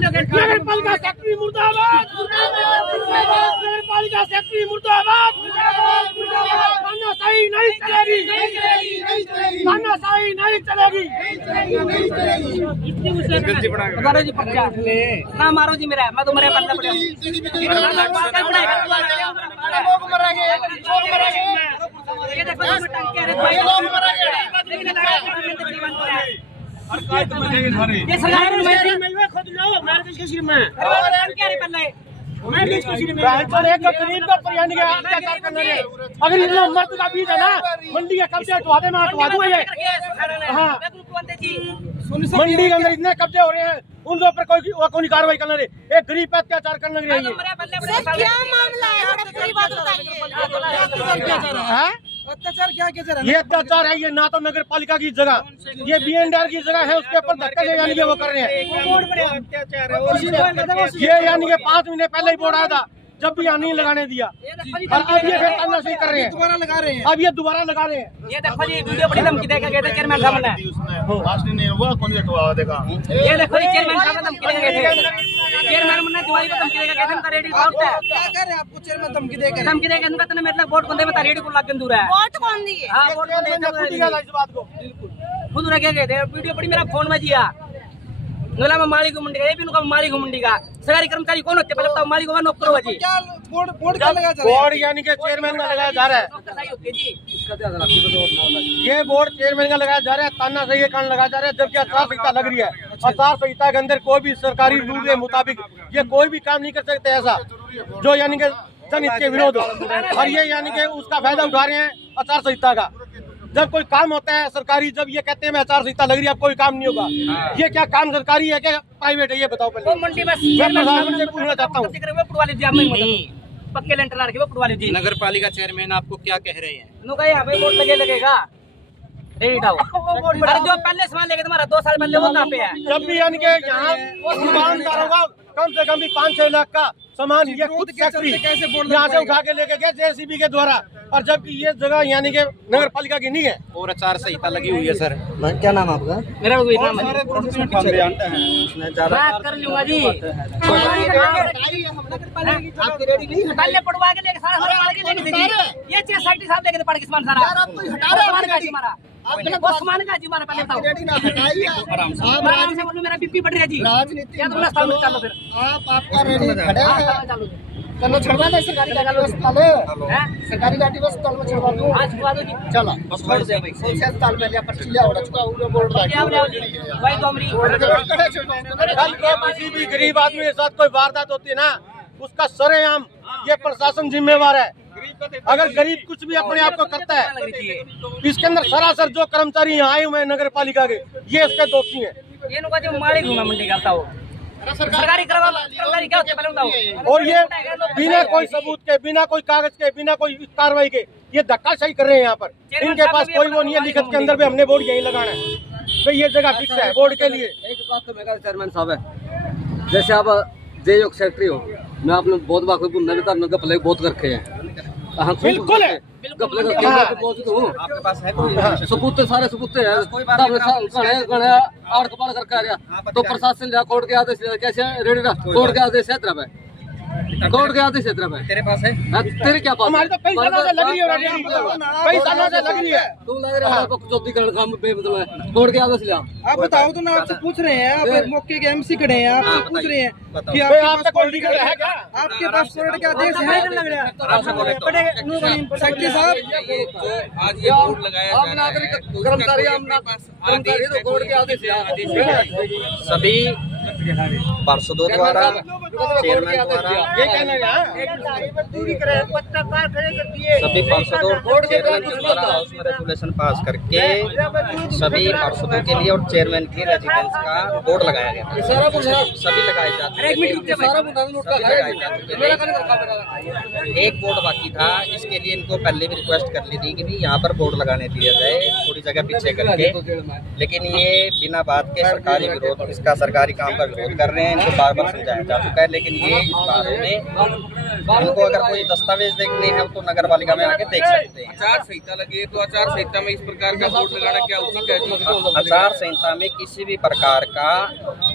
नगरपालिका सेक्रेटरी मुर्दाबाद, नगरपालिका सेक्रेटरी मुर्दाबाद। तानाशाही नहीं चलेगी, तानाशाही नहीं चलेगी। मारो जी पर्चा ना मारो जी मेरा, मैं तो मरे पड़ता पड़े ये देखो मैं टंग के अरे भाई लोग मरेंगे ये सरकार में मैं खुद लो मार किसके सिर में टंग के अरे पल्ले मैं किसके सिर में एक गरीब का परियानी का अत्याचार करने रहे। अगर इतना मर्द का बीज है ना मंडी के कब्जे हटवा दे, मैं हटवा दूंगा ये। हाँ मंडी के अंदर इतने कब्जे हो रहे हैं, उनके ऊपर कोई कार्रवाई करना रही। एक गरीब पे अत्याचार करने रही है। क्या मामला है? सही बात बताइए। अत्याचार क्या ये अत्याचार है? ये ना तो नगर पालिका की जगह, ये BNDR की जगह है, उसके ऊपर धक्का से यानी कि वो कर रहे हैं। ये यानी कि 5 महीने पहले ही बोर्ड आया था, जब भी यहाँ नहीं लगाने दिया, और अब ये फिर तानाशाही कर रहे हैं, दोबारा लगा रहे हैं। अब ये दोबारा लगा रहे हैं। ये देखो जी वीडियो बड़ी धमकी देके गए थे चेयरमैन साहब ने, नहीं हुआ कौन देखा। ये देखो जी चेयरमैन साहब ने धमकी देके गए थे, चेयरमैन ने दिवाली को धमकी देके गए थे। उनका रेडी आउट है। क्या कर रहे हैं आपको चेयरमैन धमकी देकर? धमकी देके उनका तने मेरे वोट बंदे में रेडी को लग दूर है। वोट कौन दिए? हां वोट बंदे इस बात को खुद रखे गए थे। वीडियो बड़ी मेरा फोन में जिया नोला में मालिक मंडी का, ये भी उनका मालिक मंडी का सरकारी कर्मचारी कौन होते? पहले बताओ मालिक का नौकर हो जी। क्या बोर्ड क्या लगा जा रहा है? बोर्ड यानी कि चेयरमैन का लगाया जा रहा है। ये बोर्ड चेयरमैन का लगाया जा रहा है, तानाशाही के कारण लगाया जा रहा है, जबकि आचार संहिता लग रही है। आचार संहिता के अंदर कोई भी सरकारी रूल के मुताबिक ये कोई भी काम नहीं कर सकते ऐसा जो यानी कि जनहित के विरोध हो, और ये यानी कि उसका फायदा उठा रहे हैं आचार संहिता का। जब कोई काम होता है सरकारी, जब ये कहते हैं मैं आचार संहिता लग रही है, अब कोई काम नहीं होगा। ये क्या काम सरकारी है क्या प्राइवेट है? ये बताओ पहले। मंडी में प्रशासन से पूछना चाहता हूँ। पक्के लेंटर लगा के पुरवाली जी। नगर पालिका चेयरमैन आपको क्या कह रहे हैं? नुका यहाँ पे वोट लगेगा रेडी उठाओ। अरे जो पहले सामान लेके तुम्हारा 2 साल पहले वो कहाँ पे है? जब भी यानी कि यहाँ दुकानदारों का कम से कम भी 5-6 लाख का सामान ये खुद फैक्ट्री यहाँ से उठा के लेके गए JCB के द्वारा, और जबकि ये जगह यानी कि नगर पालिका की नहीं है। और आचार संहिता लगी हुई है सर। क्या नाम आपका? मेरा कोई नाम है, बात कर लूंगा जी। आपकी रेडी नहीं है? पहले पड़वा के लेके सारा सामान के लेके जी। ये चीज साइड साहब लेके पड़ के सामान सारा सामान का जी हमारा, वो सामान का जी हमारा। पहले बताओ रेडी ना हटाइए। आराम से बोलो, मेरा बीपी बढ़ रहा है जी। राजनीति या तो मैं सामने चलो फिर आपका रेडी खड़े हैं। चलो चलो छड़वा दे सरकारी गाड़ी अस्पताल है, सरकारी गाड़ी अस्पताल में छड़वा दूं। आज छुआ दो जी। चलो बस छोड़ दे भाई। कौन से अस्पताल में लिया पर्ची लिया उड़ा चुका हुआ बोर्ड ले आओ जी भाई तो अमरी। कल को किसी भी गरीब आदमी के साथ कोई वारदात होती है ना, उसका सरेआम ये प्रशासन जिम्मेवार है। अगर गरीब कुछ भी अपने आप को करता है, इसके अंदर सरासर जो कर्मचारी यहाँ आए हुए हैं नगर पालिका के, ये इसके दोषी हैं। ये नुका जो मालिक हूँ मैं मंडी का बताओ, सरकारी कर्मचारी क्या होते हैं पहले बताओ। और ये बिना कोई सबूत के, बिना कोई कागज के, बिना कोई कार्रवाई के ये धक्काशाही कर रहे हैं यहाँ पर। इनके पास कोई वो नहीं है लिखित के अंदर भी हमने बोर्ड यही लगाना है, तो ये जगह फिक्स है बोर्ड के लिए। एक बात तो मेरा चेयरमैन साहब है, जैसे आप जेयोग सेक्रेटरी हो, मैं आपने बहुत बात गपले बहुत रखे हैं। बिल्कुल है, गपले आपके पास है सबूत? सारे सबूत है। आड़ कपाल करके आ गया तो प्रशासन कोर्ट के आदेश कैसे रेडी रहा? कोर्ट के आदेश है तरफ है, कोर्ट के आदेश है तरफ है। तेरे पास है? तेरे क्या पास? हमारी तो कई सालों से लग रही है, कई सालों से लग रही है। तू लग रहा है चौथीकरण काम बेमतलब है। कोर्ट के आदेश लिया। आप बताओ तो ना, आपसे पूछ रहे हैं, आप मौके के MC खड़े हैं, आपसे पूछ रहे हैं कि आपका कोई लीगल है क्या? आपके पास कोर्ट के आदेश है? सेक्रेटरी साहब आज ये बोर्ड लगाया आम नागरिक कर्मचारी, आम कर्मचारी तो कोर्ट के आदेश है। सभी पार्षदों द्वारा चेयरमैन द्वारा ये कहना है सभी पार्षदों और चेयरमैन के द्वारा हाउस में रेजुलेशन पास करके सभी पार्षदों के लिए और चेयरमैन की रेजिडेंस का बोर्ड लगाया गया था। सभी लगाए जा चुके थे, सभी लगाए जा चुके थे। एक बोर्ड बाकी था, इसके लिए इनको पहले भी रिक्वेस्ट कर ली थी कि भी यहाँ पर बोर्ड लगाने दिया जाए थोड़ी जगह पीछे करके, लेकिन ये बिना बात के सरकारी विरोध, इसका सरकारी काम का विरोध कर रहे हैं। इनको बार बार समझाया जा चुका है, लेकिन ये इस बारे में इनको अगर कोई दस्तावेज देखने हैं तो नगर पालिका में आके देख सकते हैं। आचार संहिता लगी है, तो आचार संहिता में इस प्रकार का बोर्ड लगाना क्या उचित है? आचार संहिता में किसी भी प्रकार का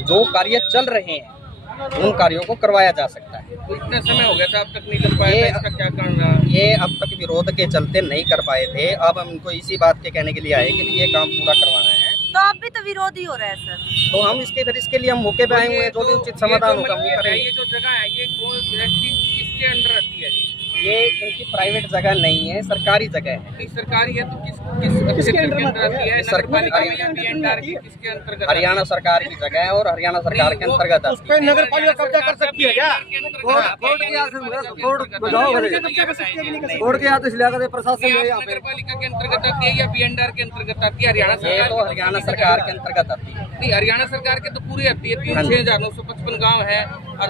जो कार्य चल रहे हैं उन कार्यों को करवाया जा सकता है। तो इतना समय हो गया था, अब तक नहीं कर पाए थे, इसका क्या कारण रहा? ये अब तक विरोध के चलते नहीं कर पाए थे। अब हम इनको इसी बात के कहने के लिए आए कि ये काम पूरा करवाना है। तो अब भी तो विरोध ही हो रहा है सर। तो हम इसके लिए हम मौके पे आए हुए हैं, जो भी उचित समाधान होगा वो करेंगे। ये जो जगह है ये कौन किसके अंडर आती है? ये इनकी प्राइवेट जगह नहीं है, सरकारी जगह है। ये सरकारी है तो किसके अंडर आती है? नगरपालिका में या बीएनआर की किसके अंतर्गत? हरियाणा सरकार की जगह है और हरियाणा सरकार के अंतर्गत उस पर नगर पालिका कब्जा कर सकती है क्या? बोर्ड के यहाँ तो इसलिए अगर प्रशासन है यहाँ पे, नगरपालिका के अंतर्गत आती है या बीएनआर के अंतर्गत आती है? हरियाणा ये सरकार तो हरियाणा सरकार के अंतर्गत आती है। नहीं, हरियाणा सरकार के तो पूरी आती है। 36,955 गाँव है और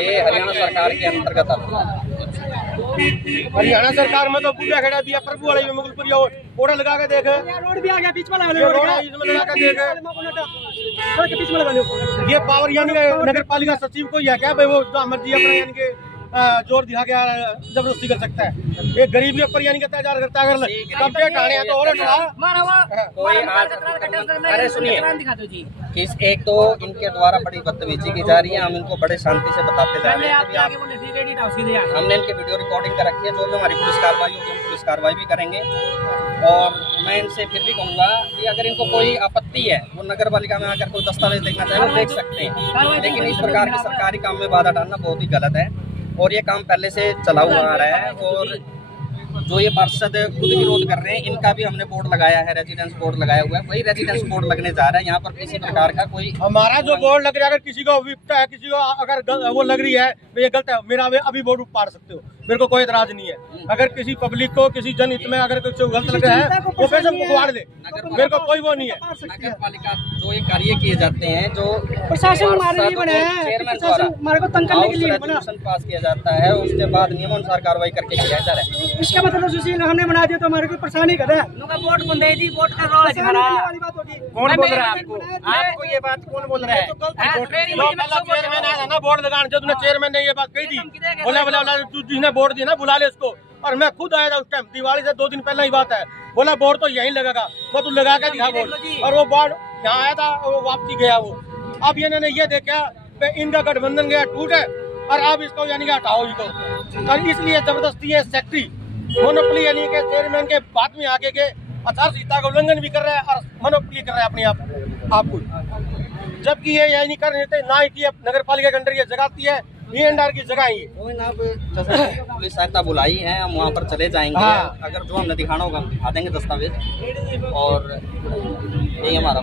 ये हरियाणा सरकार के अंतर्गत आती है। हरियाणा सरकार में तो पूजा खेड़ा दिया प्रभु वाले में मुगलपुर ओड़ा लगा के देख, रोड भी आ गया बीच में लगा ये रोड इसमें लगा के देख। बीच में लगा लो। ये पावर यानी कि नगर पालिका सचिव को ही है क्या भाई, वो जो मर्जी अपना यानी कि जोर दिखा के जबरदस्ती कर सकता है। ये गरीब के ऊपर यानी कि अत्याचार करता है। अगर कब्जे ठाणे हैं तो और कोई आज अरे सुनिए, किस एक तो इनके द्वारा बड़ी बदतमीजी की जा रही है। हम इनको बड़े शांति से बताते जा रहे हैं कि हमने इनके वीडियो रिकॉर्डिंग कर रखी है। जो भी हमारी पुलिस कार्रवाई होगी हम पुलिस कार्रवाई भी करेंगे। और मैं इनसे फिर भी कहूँगा कि अगर इनको कोई आपत्ति है, वो नगर पालिका में आकर कोई दस्तावेज देखना चाहे वो देख सकते हैं, लेकिन इस प्रकार के सरकारी काम में बाधा डालना बहुत ही गलत है। और ये काम पहले से चला हुआ आ रहा है। और जो ये पार्षद खुद विरोध कर रहे हैं, इनका भी हमने बोर्ड लगाया है, रेजिडेंस बोर्ड लगाया हुआ है। वही रेजिडेंस बोर्ड लगने जा रहा है। यहाँ पर किसी प्रकार का कोई हमारा जो बोर्ड लग रहा है, अगर किसी को विपता है, किसी को अगर वो लग रही है ये गलत है, मेरा अभी बोर्ड पाड़ सकते हो, मेरे को कोई एतराज नहीं है। अगर किसी पब्लिक को किसी जनहित में अगर कुछ गलत लग रहा है वो पैसे उखाड़ दे, मेरे को कोई वो नहीं है। नगर पालिका जो ये कार्य किए जाते हैं, जो प्रशासन हमारे लिए बने हैं, चेयरमैन प्रशासन हमारे को तंग करने के लिए बना। पास किया जाता है, उसके बाद नियमानुसार कार्रवाई करके किया जा रहा है। इसका मतलब सुशील हमने बना दिया तो हमारे को परेशानी कर रहा है। वोट बुंदे जी, वोट कर रहा है हमारा। वाली बात होगी। कौन बोल रहा है आपको? आपको ये बात कौन बोल रहा है? जो पहला चेयरमैन आया था ना बोर्ड लगाने, जब तुमने चेयरमैन ने ये बात कही थी, बोला जिसने बोर्ड दिया ना बुला ले उसको। और मैं खुद आया था उस टाइम, दिवाली से 2 दिन पहले ही बात है। बोला बोर्ड तो यहीं लगेगा, वो तू लगा के दिखा बोर्ड। और वो बोर्ड यहाँ आया था, वो वापसी गया वो। अब इन्होंने ये देखा इनका गठबंधन गया टूट है और अब इसको यानी कि हटाओ इसको। और इसलिए जबरदस्ती है सेक्रेटरी मोनोपोली यानी कि चेयरमैन के बात में आगे के आचार संहिता का उल्लंघन भी कर रहा है और मोनोपोली कर रहा है अपने आपको। जबकि ये यानी कर रहे थे ना कि नगर पालिका के अंदर ये जगह आती है, बीएनआर की जगह ही पुलिस सहायता बुलाई है, हम वहाँ पर चले जाएंगे। हाँ। अगर जो हमने दिखाना होगा हम दिखा देंगे दस्तावेज। और यही हमारा